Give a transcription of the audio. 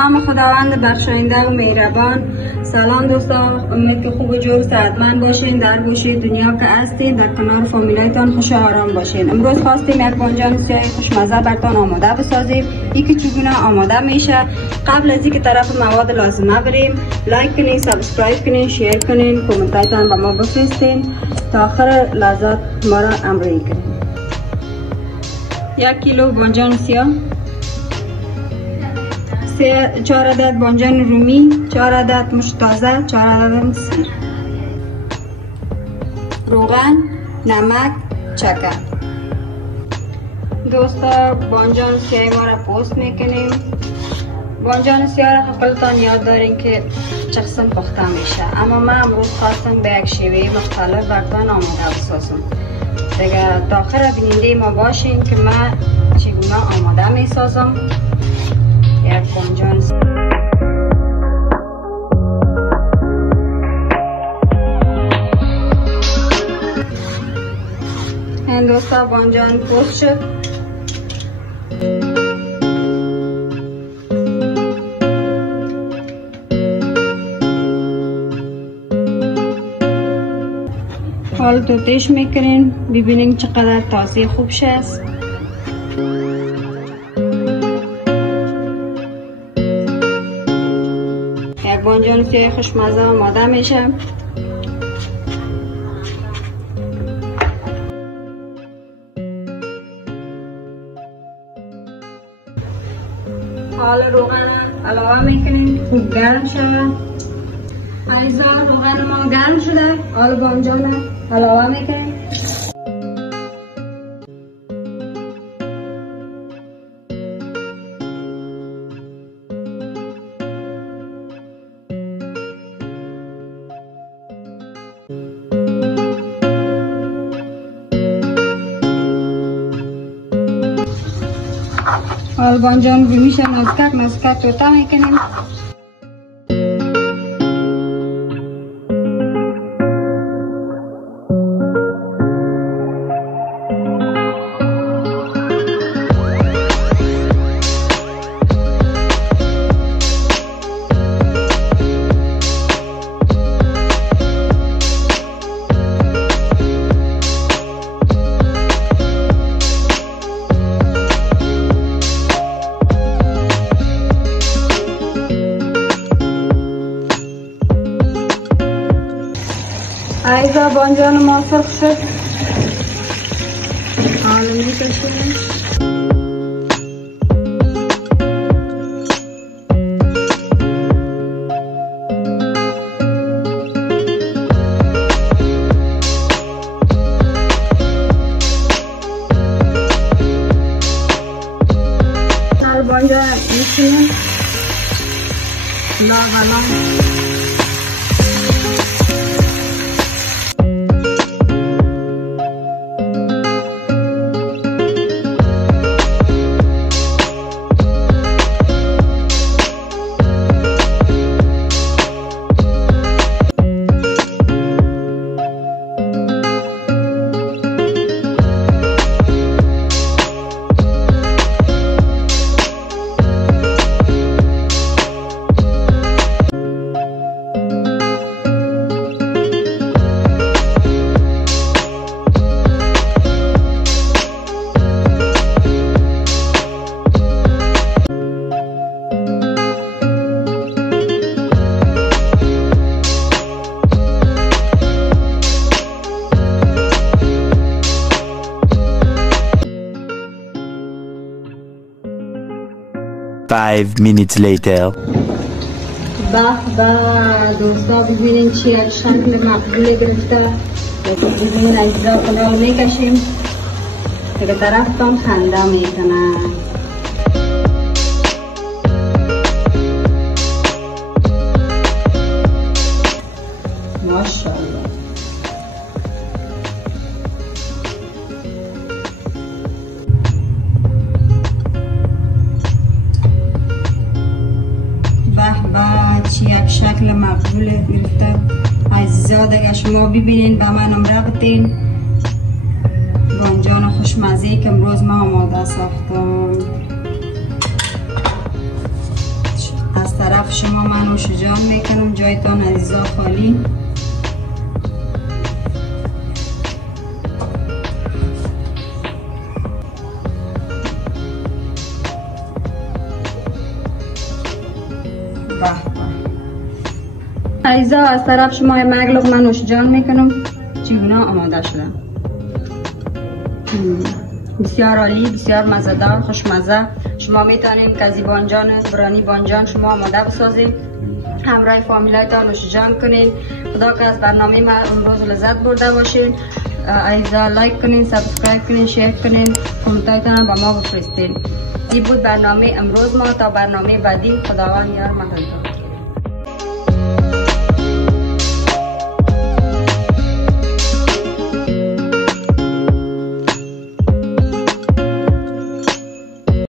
نام خداوند بخشاینده و مهربان. سلام دوستان، امید که خوب و جور صحتمند باشین. در گوشه دنیا که هستین در کنار فامیلایتان خوش و آرام باشین. امروز خواستیم یک بانجان سیاه خوشمزه براتون آماده بسازیم. یکی چگونه آماده میشه. قبل از اینکه طرف مواد لازمه بریم، لایک کنین، سابسکرایب کنین، شیر کنین، کامنتایتان به ما بفرستین تا آخر لحظات ما را همراهی کنین. 1 کیلو بانجان سیاه، 4 عدد بانجان رومی، 4 عدد مشت تازه، 4 عدد سیر، روغن، نمک، چکه. دوستا بانجان سیاه ما را پوست میکنیم. بانجان سیاه را خودتان یاد دارین که چه قسم پخته میشه، اما من امروز خواستم به یک شیوه مختلف براتون آماده بسازم. دیگه تا آخر بیننده ما باشین که من چگونه آماده میسازم یک بانجان. این دوستا بانجان پوست شد. حال توتش میکنین ببینین چقدر تازه خوب شست. یک بانجان سیاه خوشمزه آماده میشه. حال روغن علاوه میکنین خوب گرم شود. ایزا روغن ما گرم شده، حال بانجان علاوه میکنیم. حال بانجان میشه نزدیک توتا میکنیم. ایزا بانجان ما سرخ شد، حالا میکشیم. حالا بانجان میکنیم لاغلان. Five minutes later. به دوستا ببینین چی یک شکل مقبولی گرفته. ببینین اجزا کنال میکشیم که طرفتان خنده میکنه. ماشاءالله. چی یک شکل مقبول گرفته. عزیزا دیگه شما ببینین به من نمره بتین بانجان خوشمزه که امروز ما آماده ساختم. طرف شما من نوش جان میکنم، جایتان عزیزا خالی. عزیزا از طرف شما مغلق من نوش جان میکنم. چگونه آماده شده؟ بسیار عالی، بسیار مزه‌دار، خوشمزه. شما میتونین کزی بانجان، برانی بانجان شما آماده بسازین، همراه فامیلایتان نوش جان کنین. خدا که از برنامه ما امروز لذت برده باشین. عزیزا لایک کنین، سابسکرایب کنین، شیر کنین، کامنتایتان با ما بفرستین. این بود برنامه امروز ما. تا برنامه بعدی، خداوند یار مهربان.